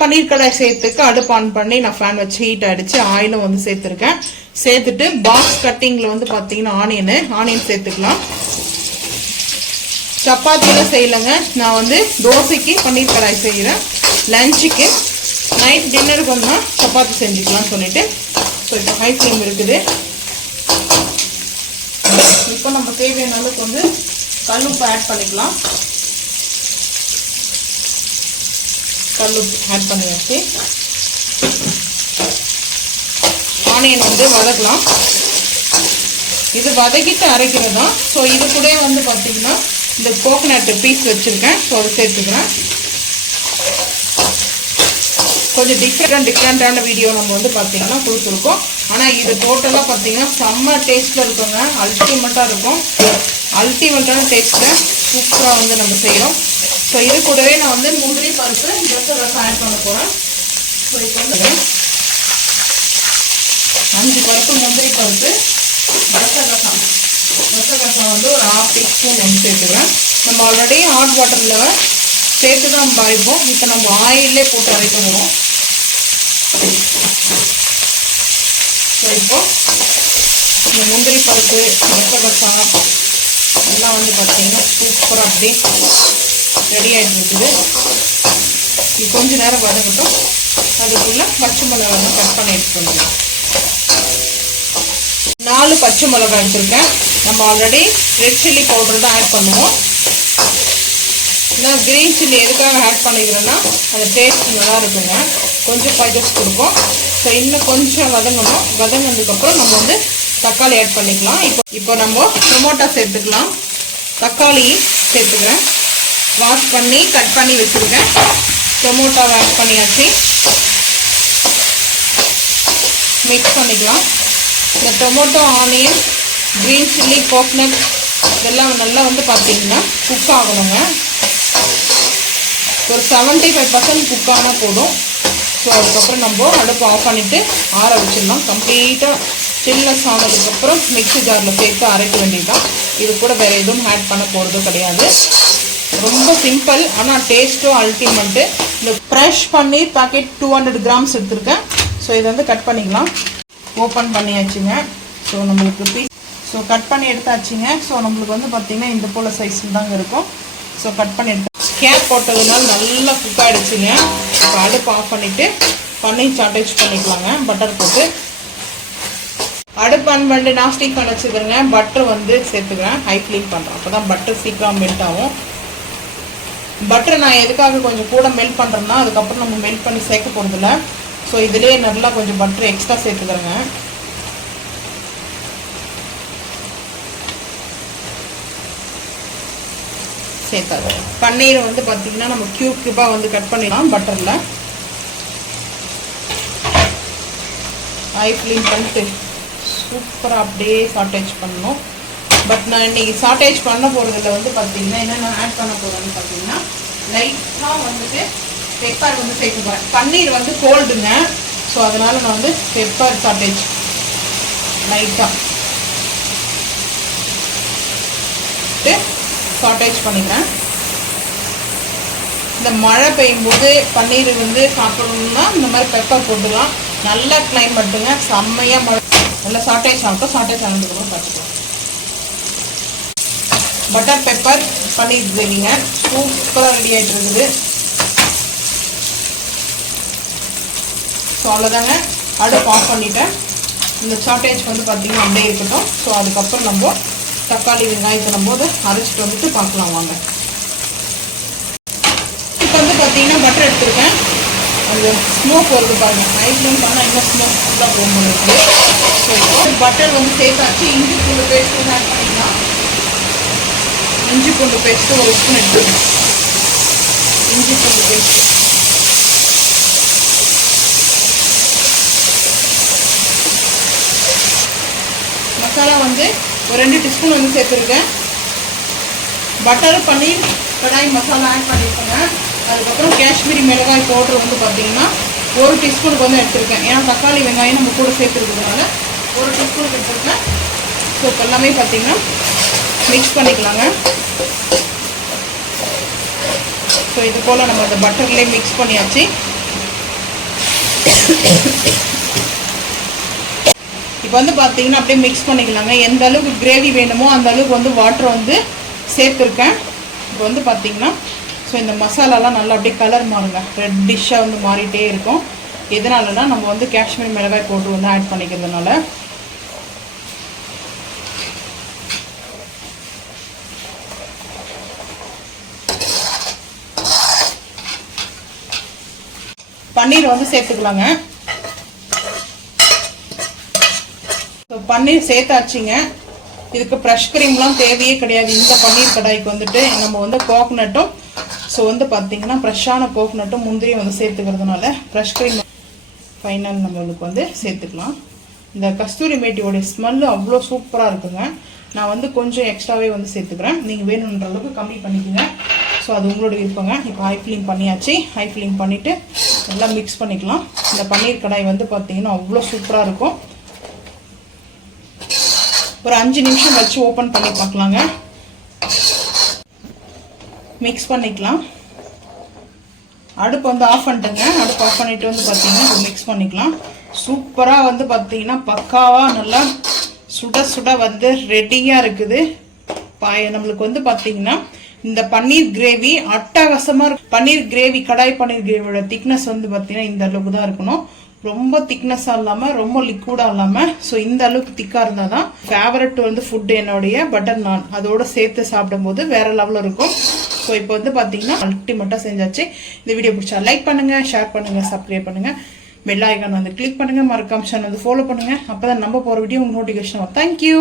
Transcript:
பன்னீர் கடாய் சேர்த்துக்கு அடுப்பு ஆன் பண்ணி நான் ஃபேன் வச்சு ஹீட் ஆயிடுச்சு. ஆயிலும் வந்து சேர்த்துருக்கேன். சேர்த்துட்டு பாக்ஸ் கட்டிங்ல வந்து பாத்தீங்கன்னா ஆனியன் சேர்த்துக்கலாம். சப்பாத்தியில செய்யலைங்க, நான் வந்து தோசைக்கு பன்னீர் கடாய் செய்கிறேன். லஞ்சுக்கு நைட் டின்னருக்கு வந்து சப்பாத்தி செஞ்சுக்கலாம்னு சொல்லிட்டு ஸோ இப்போ ஹை ஃப்ளேம் இருக்குது. இப்போ நம்ம தேவையான அளவுக்கு வந்து கல்லுப்பு ஆட் பண்ணிக்கலாம். கல்லுப்பு ஆட் பண்ணி வச்சு ஆனியன் வந்து வதக்கலாம். இது வதக்கிட்டு அரைக்கிறது தான். ஸோ இது கூட வந்து பார்த்தீங்கன்னா இந்த கோகனட் பீஸ் வச்சுருக்கேன். ஸோ அதை சேர்த்துக்கிறேன். கொஞ்சம் டிஃப்ரெண்டான வீடியோ நம்ம வந்து பார்த்தீங்கன்னா கொடுத்துருக்கோம். ஆனால் இது டோட்டலாக பார்த்தீங்கன்னா செம்ம டேஸ்ட்டில் இருக்குங்க. அல்டிமேட்டாக இருக்கும். அல்டிமேட்டான டேஸ்ட்டில் சூப்பராக வந்து நம்ம செய்கிறோம். ஸோ இது கூடவே நான் வந்து முந்திரி பருப்பு ரசம் ஆட் பண்ண போகிறேன். ஸோ இப்போ வந்து 5 பருப்பு முந்திரி பருப்பு ரசம் வந்து ஒரு 1/2 டீஸ்பூன் வந்து சேர்த்துக்கிறேன். நம்ம ஆல்ரெடி ஹாட் வாட்டரில் சேர்த்து தான் நம்ம அரைப்போம். இப்போ நம்ம ஆயிலே போட்டு அரைக்க போகிறோம். ஸோ இப்போ இந்த முந்திரி பருப்பு ரசம் எல்லாம் வந்து பார்த்தீங்கன்னா சூப்பராக அப்படியே ரெடி ஆகிட்டு இருக்குது. இது கொஞ்ச நேரம் வதங்கட்டும். அதுக்குள்ளே பச்சை மிளகாய் கட் பண்ணி எடுத்துக்கணும். 4 பச்சை மிளகாய் எடுத்துருக்கேன். நம்ம ஆல்ரெடி ரெட் சில்லி பவுடர் தான் ஆட் பண்ணுவோம். நான் கிரீன் சில்லி எதுக்காக ஆட் பண்ணிக்கிறேன்னா அது டேஸ்ட் நல்லா இருக்குங்க. கொஞ்சம் ஸ்பைசஸ் கொடுக்கும். ஸோ இன்னும் கொஞ்சம் வதங்கணும். வதங்கினதுக்கப்புறம் நம்ம வந்து தக்காளி ஆட் பண்ணிக்கலாம். இப்போ நம்ம டொமேட்டோ சேர்த்துக்கலாம். தக்காளி சேர்த்துக்கிறேன். வாஷ் பண்ணி கட் பண்ணி வச்சுருக்கேன். டொமேட்டோவை ஆட் பண்ணியாச்சு. மிக்ஸ் பண்ணிக்கலாம். இந்த tomato, onion, green chilli, coconut இதெல்லாம் நல்லா வந்து பார்த்தீங்கன்னா குக் ஆகணுங்க. ஒரு 75% குக் ஆனால் போதும். ஸோ அதுக்கப்புறம் நம்ம அடுப்பு ஆஃப் பண்ணிவிட்டு ஆற வச்சிடலாம். கம்ப்ளீட்டாக சில்னஸ் ஆனதுக்கப்புறம் மிக்ஸி ஜாரில் சேர்த்து அரைக்க வேண்டியதுதான். இது கூட வேறு எதுவும் ஆட் பண்ண போகிறது கிடையாது. ரொம்ப சிம்பிள், ஆனால் டேஸ்ட்டும் அல்டிமேட்டு. இந்த ஃப்ரெஷ் பன்னீர் பாக்கெட் 200 கிராம்ஸ் எடுத்துருக்கேன். ஸோ இதை வந்து கட் பண்ணிக்கலாம். ஓப்பன் பண்ணியாச்சுங்க. ஸோ நம்மளுக்கு கட் பண்ணி எடுத்தாச்சுங்க. ஸோ நம்மளுக்கு வந்து பார்த்திங்கன்னா இந்த போல் சைஸில் தாங்க இருக்கும். ஸோ கட் பண்ணி எடுத்து கேப் போட்டதுனால நல்லா குக் ஆகிடுச்சுங்க. இப்போ அடுப்பு ஆஃப் பண்ணிவிட்டு பன்னீர் சாட்டேஜ் பண்ணிக்கலாங்க. பட்டர் போட்டு அடுப்பு ஆன் பண்ணி நாஸ்டிக் பண்ண வச்சுக்கிறேங்க. பட்டர் வந்து சேர்த்துக்கிறேன். ஹை ஃப்ளேம் பண்ணுறேன். அப்போ தான் பட்டர் சீக்கிரம் மெல்ட் ஆகும். பட்டர் நான் எதுக்காக கொஞ்சம் கூட மெல்ட் பண்ணுறேன்னா அதுக்கப்புறம் நம்ம மெல்ட் பண்ணி சேர்க்க போகிறதில்ல. ஸோ இதிலே நல்லா கொஞ்சம் பட்டர் எக்ஸ்ட்ரா சேர்த்துக்கிறேங்க. சேர்த்தாது பன்னீரை வந்து பார்த்தீங்கன்னா நம்ம கியூபாக வந்து கட் பண்ணிடலாம். பட்டரில் ஹை ஃப்ளேம் பண்ணிட்டு சூப்பராக அப்படியே சாட்டேஜ் பண்ணணும். பட் நான் இன்றைக்கி சாட்டேஜ் பண்ண போகிறதுல வந்து பார்த்தீங்கன்னா என்னென்ன ஆட் பண்ண போகிறேன்னு பார்த்தீங்கன்னா லைட்டாக வந்துட்டு பெப்பர் வந்து சேர்க்க போகிறேன். பன்னீர் வந்து கோல்டுங்க. ஸோ அதனால் நான் வந்து பெப்பர் சாட்டேஜ் லைட்டாக சாட்டேஜ் பண்ணிக்கிறேன். இந்த மழை பெய்யும் போது பன்னீர் வந்து சாப்பிடணும்னா இந்த மாதிரி பெப்பர் போட்டுக்கலாம். நல்ல கிளைமேட்டுங்க. செம்மையாக மழை நல்லா சாட்டேஜ் ஆகட்டும். சாட்டேஜ் ஆனதுக்கப்புறம் பார்த்துக்கலாம். பட்டர் பெப்பர் பன்னீர் கிரேவிங்க சூப்பராக ரெடி ஆகிட்டு இருக்குது. ஸோ அவ்வளோதாங்க. அடுப்பு ஆஃப் பண்ணிவிட்டேன். இந்த சாட்டேஜ் வந்து பார்த்திங்கன்னா அப்படியே இருக்கட்டும். ஸோ அதுக்கப்புறம் நம்ம தக்காளி வெங்காயத்தை நம்ம அரைச்சிட்டு வந்துட்டு பார்க்கலாம் வாங்க. இப்போ வந்து பார்த்தீங்கன்னா பட்டர் எடுத்துருக்கேன். அந்த ஸ்மோக் வருது பாருங்கள். ஹை ஃப்ளேம் பண்ணால் இன்னும் ஸ்மோக் ஃபுல்லாக போக முடியாது. ஸோ பட்டர் வந்து சேர்த்தாச்சு. இஞ்சி பூண்டு பேஸ்ட்டு ஆட் பண்ணிக்கலாம். இஞ்சி பூண்டு பேஸ்ட்டு ஒரு ஸ்பூன் எடுத்துக்கணும். இஞ்சி பூண்டு பேஸ்ட்டு மசாலா வந்து ஒரு 2 டீஸ்பூன் வந்து சேர்த்துருக்கேன். பட்டர் பன்னீர் கடாய் மசாலா ஆட் பண்ணியிருக்கேங்க. அதுக்கப்புறம் காஷ்மீரி மிளகாய் பவுடர் வந்து பார்த்தீங்கன்னா 1 டீஸ்பூனுக்கு வந்து எடுத்துருக்கேன். ஏன்னா தக்காளி வெங்காயம் நம்ம கூட சேர்த்துருக்கிறதுனால 1 டீஸ்பூனுக்கு எடுத்துருக்கேன். ஸோ இப்போ எல்லாமே பார்த்தீங்கன்னா மிக்ஸ் பண்ணிக்கலாங்க. ஸோ இது போல் நம்ம அந்த பட்டர்லேயே மிக்ஸ் பண்ணியாச்சு. இப்போ வந்து பார்த்தீங்கன்னா அப்படியே மிக்ஸ் பண்ணிக்கலாங்க. எந்த அளவுக்கு கிரேவி வேணுமோ அந்த அளவுக்கு வந்து வாட்டர் வந்து சேர்த்துருக்கேன். இப்போ வந்து பார்த்தீங்கன்னா ஸோ இந்த மசாலாலாம் நல்லா அப்படியே கலர் மாறுங்க, ரெட் டிஷ்ஷாக வந்து மாறிட்டே இருக்கும். எதனாலனா நம்ம வந்து காஷ்மீர் மிளகாய் போட்டு வந்து ஆட் பண்ணிக்கிறதுனால. பன்னீர் வந்து சேர்த்துக்கலாங்க. பன்னீர் சேர்த்தாச்சுங்க. இதுக்கு ஃப்ரெஷ் க்ரீம்லாம் தேவையே கிடையாது. இந்த பன்னீர் கடாய்க்கு வந்துட்டு நம்ம வந்து கோகனட்டும் ஸோ வந்து பார்த்தீங்கன்னா ஃப்ரெஷ்ஷான கோகனட்டும் முந்திரியும் வந்து சேர்த்துக்கிறதுனால ஃப்ரெஷ் க்ரீம் ஃபைனல் நம்மளுக்கு வந்து சேர்த்துக்கலாம். இந்த கஸ்தூரி மேட்டியோடைய ஸ்மெல்லு அவ்வளோ சூப்பராக இருக்குங்க. நான் வந்து கொஞ்சம் எக்ஸ்ட்ராவே வந்து சேர்த்துக்கிறேன். நீங்கள் வேணுன்ற அளவுக்கு கம்மி பண்ணிக்கோங்க. ஸோ அது உங்களோட விருப்பங்க. இப்போ ஹை ஃப்ளேம் பண்ணியாச்சு. ஹை ஃப்ளேம் பண்ணிவிட்டு எல்லாம் மிக்ஸ் பண்ணிக்கலாம். இந்த பன்னீர் கடாய் வந்து பார்த்தீங்கன்னா அவ்வளோ சூப்பராக இருக்கும். ஒரு 5 நிமிஷம் வச்சு ஓப்பன் பண்ணி பார்க்கலாங்க. மிக்ஸ் பண்ணிக்கலாம். அடுப்பு வந்து ஆஃப் பண்ணிட்டுங்க. அடுப்பு ஆஃப் பண்ணிட்டு வந்து பார்த்தீங்கன்னா இப்போ மிக்ஸ் பண்ணிக்கலாம். சூப்பராக வந்து பார்த்தீங்கன்னா பக்காவாக நல்லா சுட சுட வந்து ரெடியாக இருக்குது. நம்மளுக்கு வந்து பார்த்தீங்கன்னா இந்த பன்னீர் கிரேவி அட்டகாசமாக இருக்கும். பன்னீர் கிரேவி, கடாய் பன்னீர் கிரேவியோட திக்னஸ் வந்து பார்த்தீங்கன்னா இந்த அளவுக்கு தான் இருக்கணும். ரொம்ப திக்னஸாக இல்லாமல் ரொம்ப லிக்விடாக இல்லாமல் ஸோ இந்த அளவுக்கு திக்காக இருந்தால் தான் ஃபேவரட் வந்து ஃபுட்டு என்னுடைய பட்டர் நான். அதோடு சேர்த்து சாப்பிடும்போது வேறு லெவலில் இருக்கும். ஸோ இப்போ வந்து பார்த்தீங்கன்னா அல்டிமேட்டாக செஞ்சாச்சு. இந்த வீடியோ பிடிச்சா லைக் பண்ணுங்கள், ஷேர் பண்ணுங்கள், சப்ஸ்கிரைப் பண்ணுங்கள், பெல் ஐகான் வந்து கிளிக் பண்ணுங்கள், மறக்காம சேனல் வந்து ஃபாலோ பண்ணுங்கள். அப்போ தான் நம்ம போகிற வீடியோ உங்களுக்கு நோட்டிஃபிகேஷன் வரும். தேங்க்யூ.